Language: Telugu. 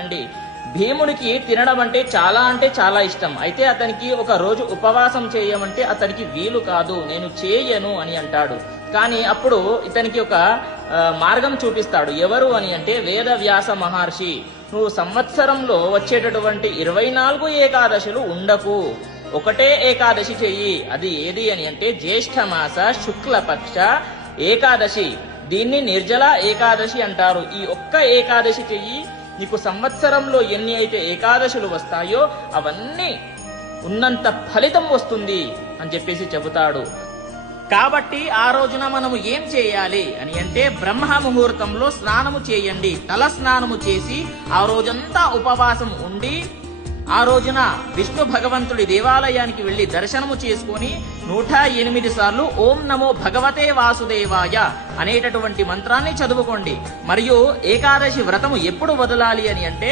అండి. భీమునికి తినడం అంటే చాలా ఇష్టం. అయితే అతనికి ఒక రోజు ఉపవాసం చేయమంటే అతనికి వీలు కాదు, నేను చేయను అని అంటాడు. కానీ అప్పుడు ఇతనికి ఒక మార్గం చూపిస్తాడు. ఎవరు అని అంటే వేదవ్యాస మహర్షి. నువ్వు సంవత్సరంలో వచ్చేటటువంటి 24 ఏకాదశులు ఉండకు, ఒకటే ఏకాదశి చెయ్యి. అది ఏది అని అంటే జ్యేష్ఠమాస శుక్లపక్ష ఏకాదశి. దీన్ని నిర్జల ఏకాదశి అంటారు. ఈ ఒక్క ఏకాదశి చెయ్యి, నీకు సంవత్సరంలో ఎన్ని అయితే ఏకాదశులు వస్తాయో అవన్నీ ఉన్నంత ఫలితం వస్తుంది అని చెప్పేసి చెబుతాడు. కాబట్టి ఆ రోజున మనము ఏం చేయాలి అని అంటే బ్రహ్మ ముహూర్తంలో స్నానము చేయండి. తల స్నానము చేసి ఆ రోజంతా ఉపవాసం ఉండి ఆ రోజున విష్ణు భగవంతుడి దేవాలయానికి వెళ్లి దర్శనము చేసుకుని 108 సార్లు ఓం నమో భగవతే వాసుదేవాయ అనేటటువంటి మంత్రాన్ని చదువుకోండి. మరియు ఏకాదశి వ్రతము ఎప్పుడు వదలాలి అని అంటే